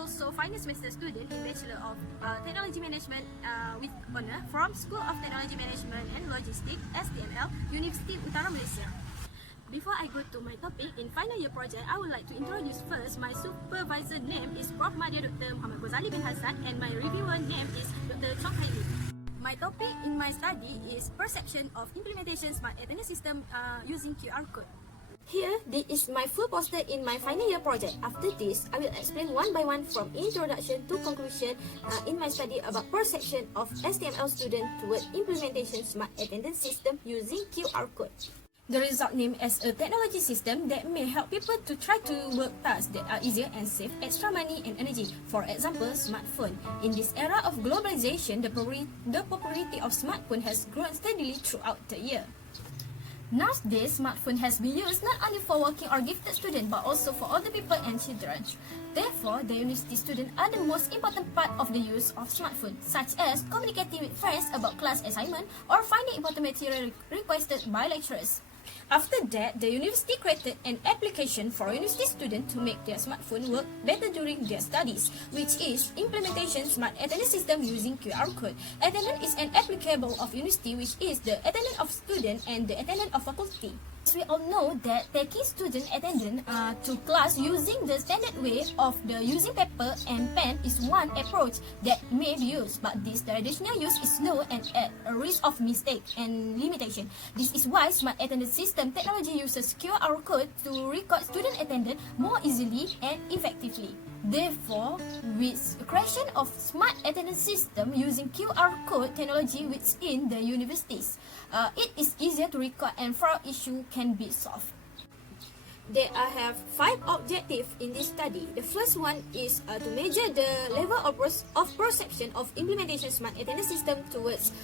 also final semester student in Bachelor of Technology Management with honor from School of Technology Management and Logistics (STML), Universiti Utara, Malaysia. Before I go to my topic in final year project, I would like to introduce first my supervisor name is Prof. Madya Dr. Muhammad Ghazali bin Hassan and my reviewer name is Dr. Chong Haili. My topic in my study is perception of implementation smart attendance system using QR code. Here, this is my full poster in my final year project. After this, I will explain one by one from introduction to conclusion in my study about perception of STML student toward implementation smart attendance system using QR code. The result named as a technology system that may help people to try to work tasks that are easier and save extra money and energy. For example, smartphone. In this era of globalization, the popularity of smartphone has grown steadily throughout the year. Nowadays, smartphone has been used not only for working or gifted students but also for older people and children. Therefore, the university students are the most important part of the use of smartphone, such as communicating with friends about class assignment or finding important material requested by lecturers. After that, the university created an application for university students to make their smartphone work better during their studies, which is implementation smart attendance system using QR code. Attendance is an applicable of university, which is the attendance of student and the attendance of faculty. As we all know that taking student attendance to class using the standard way of the using paper and pen is one approach that may be used, but this traditional use is slow and at a risk of mistake and limitation. This is why smart attendance system technology uses QR code to record student attendance more easily and effectively. Therefore, with creation of smart attendance system using QR code technology within the universities, it is easier to record and fraud issue can be solved. There have 5 objectives in this study. The first one is to measure the level of perception of implementation smart attendance system towards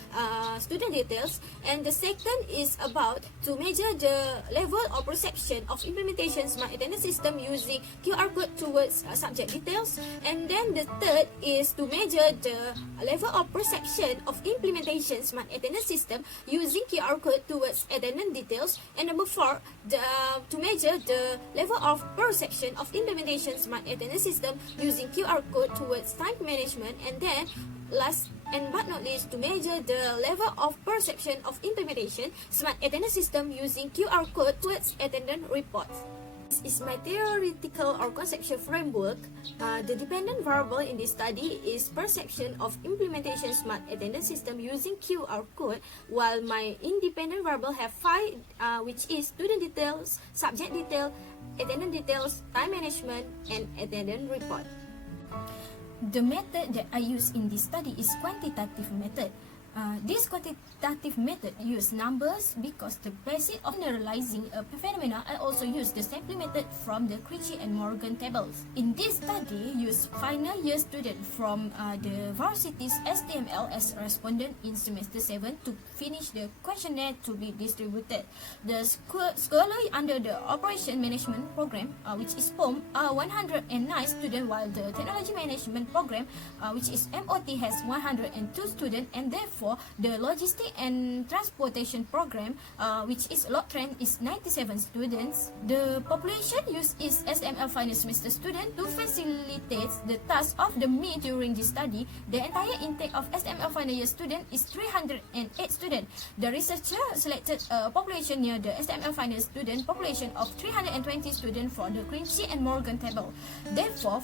student details, and the second is about to measure the level of perception of implementation smart attendance system using QR code towards subject details, and then the third is to measure the level of perception of implementation smart attendance system using QR code towards attendance details, and number 4 to measure the level of perception of implementation smart attendance system using QR code towards time management, and then last and but not least to measure the level of perception of implementation smart attendance system using QR code towards attendance reports. This is my theoretical or conceptual framework. The dependent variable in this study is perception of implementation smart attendance system using QR code, while my independent variable have 5, which is student details, subject detail, attendance details, time management, and attendance report. The method that I use in this study is quantitative method. This quantitative method uses numbers because the basic of generalizing a phenomena. I also use the sampling method from the Kassim and Morgan tables. In this study, use final year student from the varsity's STML as respondent in semester 7 to finish the questionnaire to be distributed. The scholar under the Operation Management Program, which is POM, are 109 students, while the Technology Management Program, which is MOT, has 102 students, and therefore the Logistics and Transportation Program, which is LOTRAN, is 97 students. The population used is STML final semester student to facilitate the task of the ME during this study. The entire intake of STML final year student is 308 students. The researcher selected a population near the STML final student population of 320 students for the Kassim and Morgan table. Therefore,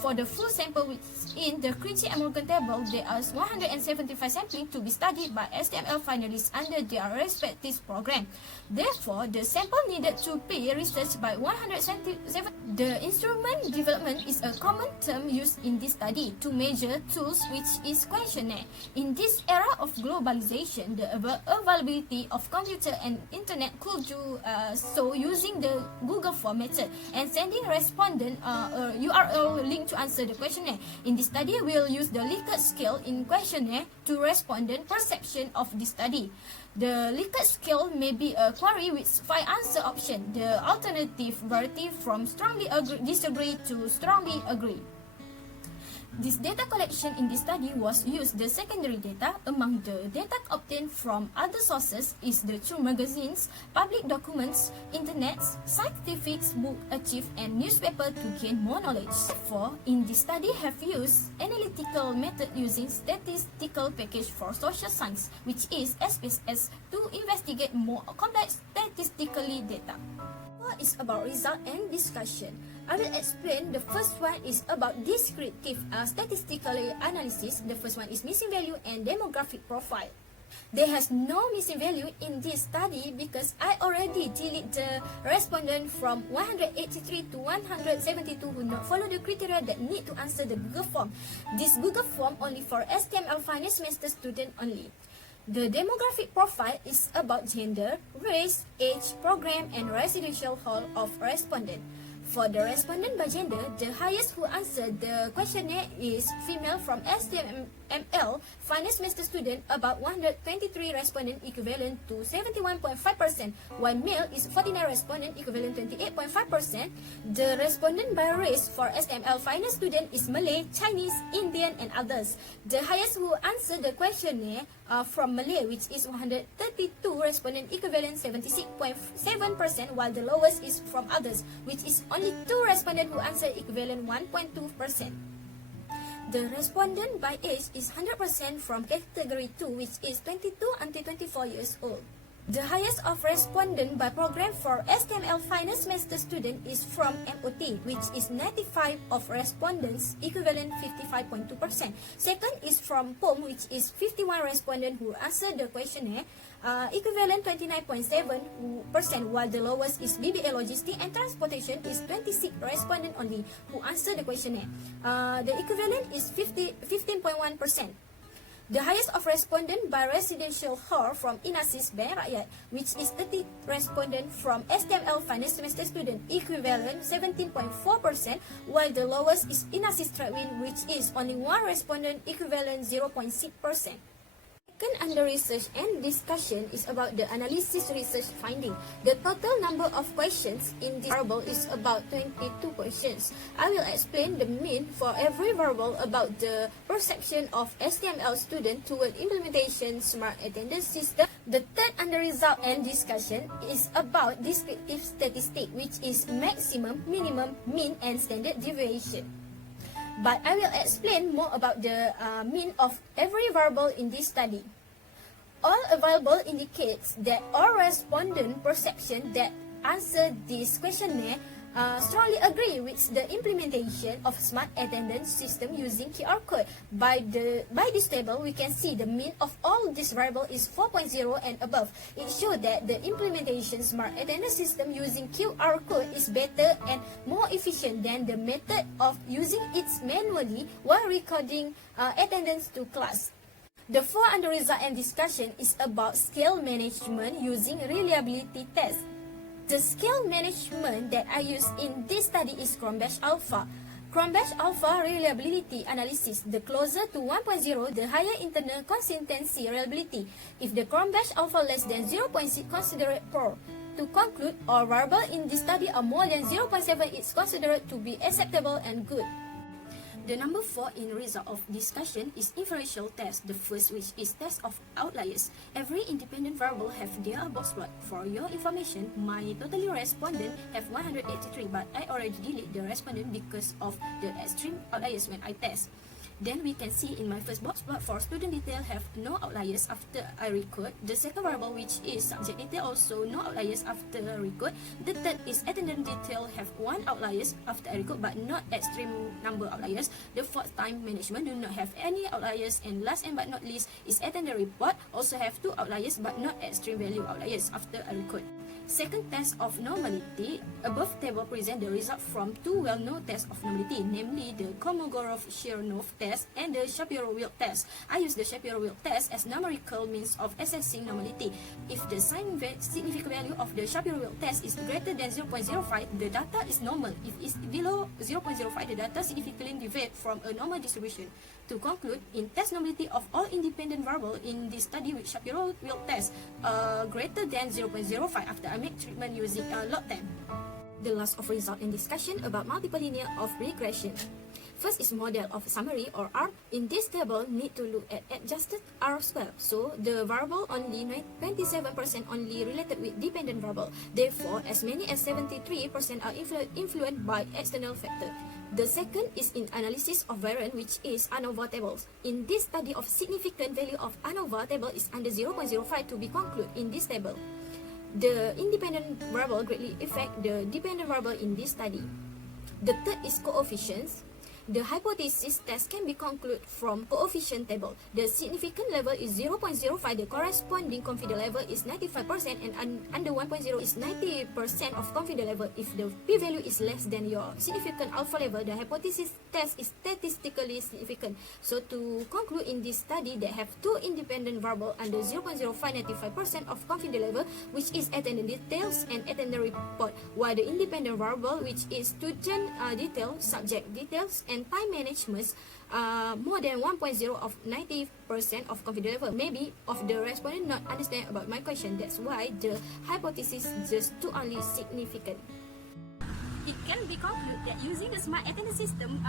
for the full sample within the Kassim and Morgan table, there are 175 sampling to be studied by STML finalists under their respective program. Therefore, the sample needed to be researched by 177. The instrument development is a common term used in this study to measure tools, which is questionnaire. In this era of globalization, the availability of computer and internet could do so using the Google Form method and sending respondent a URL link to answer the questionnaire. In this study, we'll use the Likert scale in questionnaire to respondent perception of this study. The Likert scale may be a query with 5 answer options. The alternative variety from strongly disagree to strongly agree. This data collection in this study was used the secondary data. Among the data obtained from other sources is the true magazines, public documents, internets, scientific book archive, and newspaper to gain more knowledge. Therefore, in this study have used analytical method using statistical package for social science, which is SPSS, to investigate more complex statistically data. Is about result and discussion. I will explain. The first one is about descriptive statistical analysis. The first one is missing value and demographic profile. There has no missing value in this study because I already delete the respondent from 183 to 172 who not follow the criteria that need to answer the Google form. This Google form only for STML final semester student only. The demographic profile is about gender, race, age, program, and residential hall of respondent. For the respondent by gender, the highest who answered the questionnaire is female from STML, final semester student, about 123 respondent equivalent to 71.5%, while male is 49 respondent equivalent 28.5%. The respondent by race for STML final student is Malay, Chinese, Indian, and others. The highest who answered the questionnaire from Malay, which is 132 respondent equivalent 76.7%, while the lowest is from others, which is only 2 respondent who answered equivalent 1.2%. The respondent by age is 100% from category 2, which is 22 until 24 years old. The highest of respondent by program for STML final semester student is from MOT, which is 95 of respondents, equivalent 55.2%. Second is from POM, which is 51 respondent who answered the questionnaire, equivalent 29.7%, while the lowest is BBA Logistics and Transportation is 26 respondent only who answered the questionnaire. The equivalent is 15.1%. The highest of respondent by residential hall from INASIS Bank Rakyat, which is 30 respondent from STML final semester student, equivalent 17.4%, while the lowest is INASIS Tradewin, which is only 1 respondent, equivalent 0.6%. Second, under research and discussion is about the analysis research finding. The total number of questions in this variable is about 22 questions. I will explain the mean for every variable about the perception of STML student toward implementation smart attendance system. The third, under result and discussion, is about descriptive statistic, which is maximum, minimum, mean, and standard deviation. But I will explain more about the mean of every variable in this study. All available indicates that all respondent perception that answer this questionnaire strongly agree with the implementation of smart attendance system using QR code. By this table, we can see the mean of all these variables is 4.0 and above. It shows that the implementation smart attendance system using QR code is better and more efficient than the method of using it manually while recording attendance to class. The fourth under result and discussion is about scale management using reliability test. The scale management that I use in this study is Cronbach Alpha. Cronbach Alpha reliability analysis. The closer to 1.0, the higher internal consistency reliability. If the Cronbach Alpha less than 0.6, considered poor. To conclude, all variables in this study are more than 0.7 is considered to be acceptable and good. The number 4 in result of discussion is inferential test, the first which is test of outliers. Every independent variable have their box plot. For your information, my totally respondent have 183, but I already delete the respondent because of the extreme outliers when I test. Then we can see in my first box plot for student detail have no outliers after I record. The second variable which is subject detail also no outliers after record. The third is attendance detail have 1 outliers after I record but not extreme number outliers. The fourth, time management do not have any outliers, and last and but not least is attendance report also have 2 outliers but not extreme value outliers after I record. Second, test of normality. Above table present the result from 2 well-known tests of normality, namely the Kolmogorov-Smirnov test and the Shapiro-Wilk test. I use the Shapiro-Wilk test as numerical means of assessing normality. If the significant value of the Shapiro-Wilk test is greater than 0.05, the data is normal. If it's below 0.05, the data significantly deviate from a normal distribution. To conclude, in test normality of all independent variables in this study with Shapiro-Wilk test greater than 0.05 after I make treatment using log 10. The last of result and discussion about multiple linear of regression. First is model of summary or R. In this table, need to look at adjusted R square. So the variable only 27% only related with dependent variable. Therefore, as many as 73% are influenced by external factor. The second is in analysis of variance, which is ANOVA tables. In this study of significant value of ANOVA table is under 0.05 to be concluded in this table. The independent variable greatly affect the dependent variable in this study. The third is coefficients. The hypothesis test can be concluded from coefficient table. The significant level is 0.05. The corresponding confidence level is 95% and under 1.0 is 90% of confidence level. If the p-value is less than your significant alpha level, the hypothesis test is statistically significant. So to conclude in this study, they have two independent variables under 0.05, 95% of confidence level, which is attendance details and attendance report, while the independent variable, which is student details, subject details, and time management, more than 1.0 of 90% of confidence level. Maybe of the respondent not understand about my question. That's why the hypothesis just too only significant. It can be concluded that using the smart attendance system,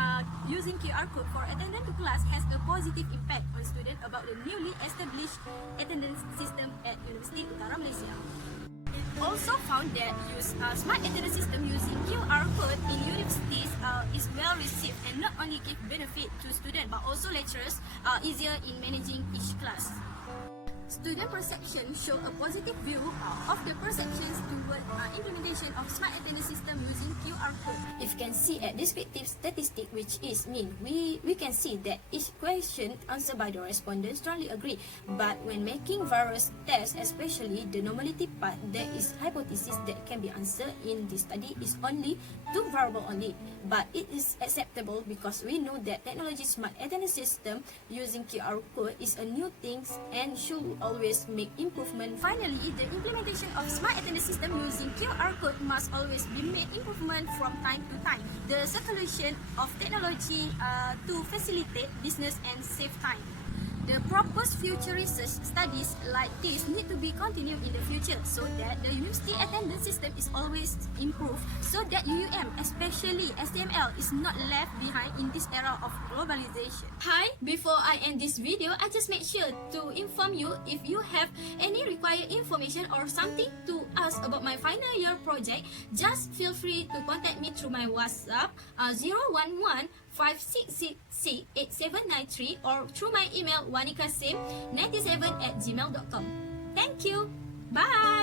using QR code for attendance to class has a positive impact on students about the newly established attendance system at Universiti Utara, Malaysia. It also found that use smart attendance system using QR code in universities is well received and not only give benefit to students but also lecturers easier in managing each class. Student perception show a positive view of the perceptions toward implementation of smart attendance system using QR code. If you can see at descriptive statistic, which is mean, we can see that each question answered by the respondents strongly agree. But when making various tests, especially the normality part, there is hypothesis that can be answered in this study is only two variable only. But it is acceptable because we know that technology smart attendance system using QR code is a new thing and should always make improvement. Finally, the implementation of smart attendance system using QR code must always be made improvement from time to time. The circulation of technology to facilitate business and save time. The proposed future research studies like this need to be continued in the future so that the university attendance system is always improved, so that UUM, especially STML, is not left behind in this era of globalization. Hi, before I end this video, I just make sure to inform you if you have any required information or something to ask about my final year project, just feel free to contact me through my WhatsApp 011 56668793 or through my email wanikassim97@gmail.com. Thank you. Bye.